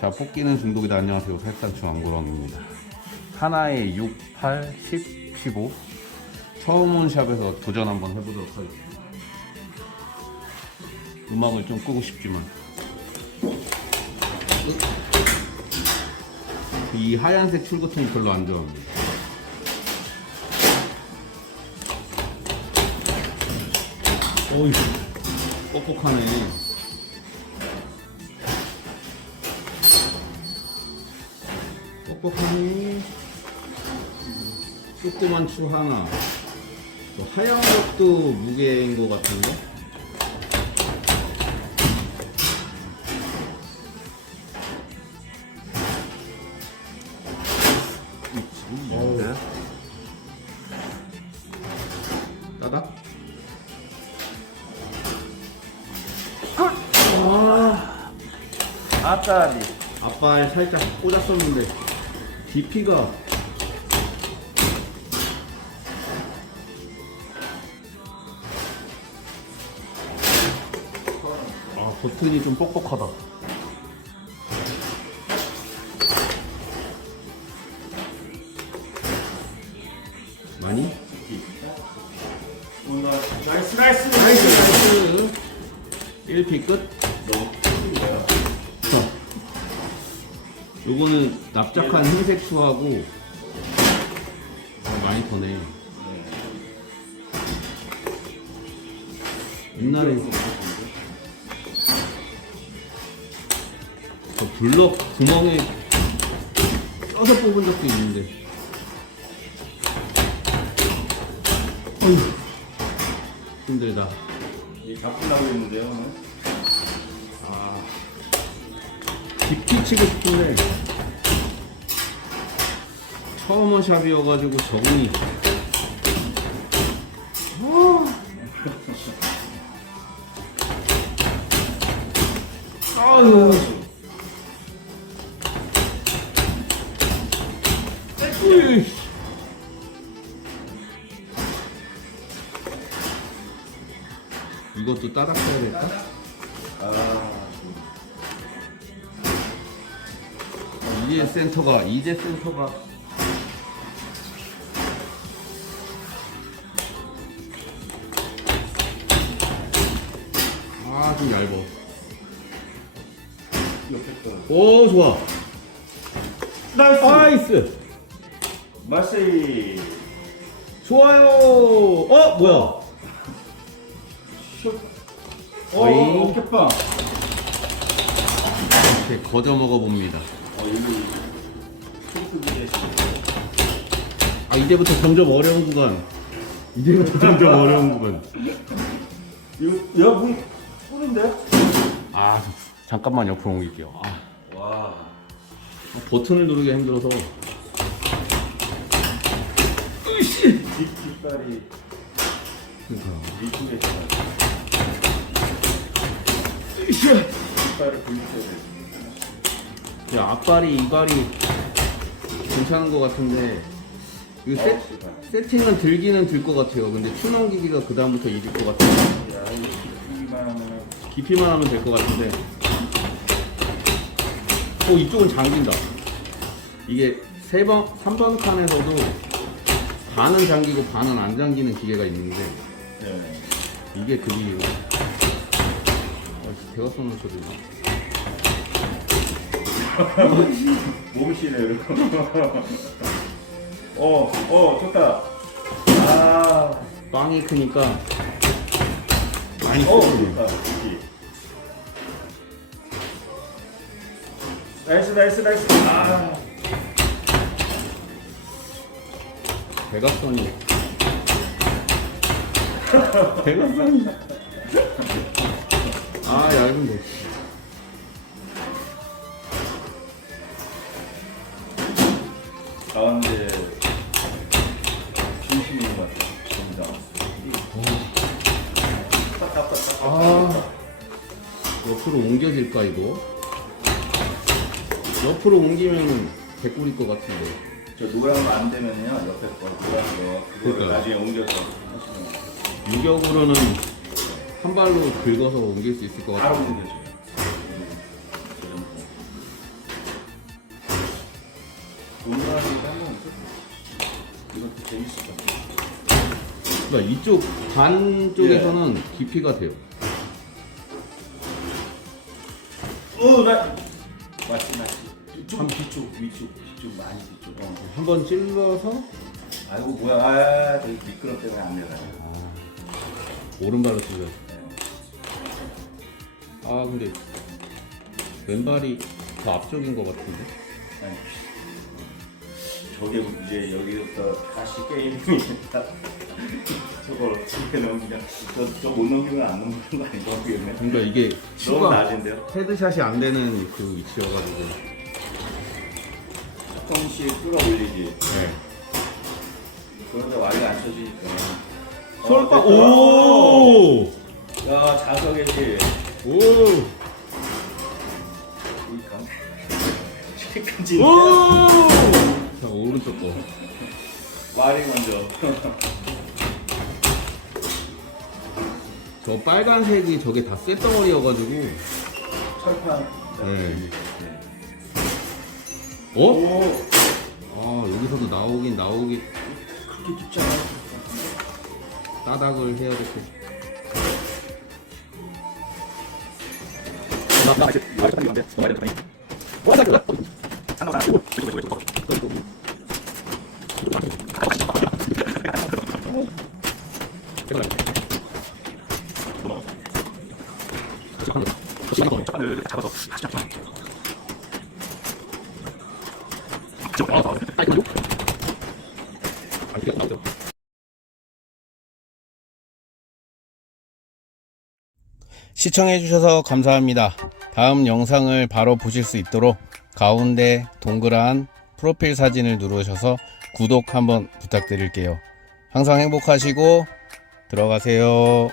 자, 뽑기는 중독이다. 안녕하세요. 살단추 안고렁입니다. 하나에 6, 8, 10, 15. 처음 온 샵에서 도전 한번 해보도록 하겠습니다. 음악을 좀 끄고 싶지만. 이 하얀색 출구통이 별로 안 좋아합니다. 어이, 뻑뻑하네. 뻑뻑하니? 조그만 추 하나. 또 하얀 것도 무게인 것 같은데? 어우. 따다? 아, 아따리. 아빠에 살짝 꽂았었는데 깊이가 아 버튼이 좀 뻑뻑하다. 많이? 오늘 나이스 나이스. 나이스 1피 끝? 자, 요거는 납작한 흰색 수하고 아, 많이 터네. 옛날에 저 블럭 구멍에 껴서 뽑은 적도 있는데. 어휴 힘들다. 이 바꾸려고 했는데요 오늘 깊이 치고 싶은데 처음 온 샵이어가지고 적응이 아유. 이것도 따닥 해야겠다 이제 센터가 이제 센터가. 아 좀 얇어 옆에 거오 좋아. 나이스. 나이스 마세이. 좋아요. 어 뭐야? 오 어이. 어깨빵 이렇게 거저 먹어봅니다 아 이제부터 점점 어려운 구간. 이제부터 점점 어려운 구간. 이거 야 문 꿀인데? 아 잠깐만 옆으로 옮길게요. 아, 와. 버튼을 누르기가 힘들어서. 뒷, 뒷발이. 그러니까. 이쪽에 있어 뒷발을 굴려야 돼 야, 앞발이 이발이 괜찮은 것 같은데 이거 세. 세팅은 들기는 들 것 같아요. 근데 추 넘기기가 그 다음부터 일일 것 같아요. 깊이만 하면 깊이만 하면 될 것 같은데. 어 이쪽은 잠긴다. 이게 세 번, 3번 칸에서도 반은 잠기고 반은 안 잠기는 기계가 있는데 네. 이게 그게 어, 대가 쏘는 소리나. 몸시네요. 어, 어, 좋다. 아, 빵이 크니까 많이 어. 좋다. 그치. 나이스, 나이스, 나이스. 아, 대각선이 대각선이 아 얇은데 가운데 중심인 것 같아. 정답. 딱, 딱, 딱, 딱. 아 옆으로 옮겨질까 이거 옆으로 옮기면 개꿀일 것 같은데 저 노란 거 안 되면요, 옆에 거, 노란 거, 그거를 그러니까요. 나중에 옮겨서 하시면. 유격으로는 한 발로 긁어서 옮길 수 있을 것 바로 같은데 옮겨줘 같아요. 그러니까 이쪽 반 쪽에서는 깊이가 돼요. 어, 나 맞지 맞지. 좀 뒤쪽 위쪽 뒤쪽 많이 뒤쪽. 어. 한 번 찔러서 아이고 뭐야 아 저기 미끄럼 때문에 안 되나요? 오른발로 찔러. 네. 아 근데 왼발이 더 앞쪽인 것 같은데. 아니, 저게 이제 여기부터 다시 게임이 저걸 어떻게 넘기냐 저저못 넘기면 안 넘기는 거 모르겠네 그러니까 이게 너무 낮은데요? 헤드샷이 안 되는 그 위치여가지고. 조금씩 끌어올리지 네. 그런데 와이 안 쳐지니까 솔바 오! 오! 야 자석이지 오! 이 감... 치킨까지 오! 자 오른쪽 거. 말이 먼저 저 빨간색이 저게 다 쇳덩어리여가지고. 철판 네. 네. 어? 오 아 여기서도 나오긴 나오긴 그렇게 깊지 않아 따닥을 해야 될것 시청해주셔서 감사합니다. 다음 영상을 바로 보실 수 있도록 가운데 동그란 프로필 사진을 누르셔서 구독 한번 부탁드릴게요. 항상 행복하시고 들어가세요.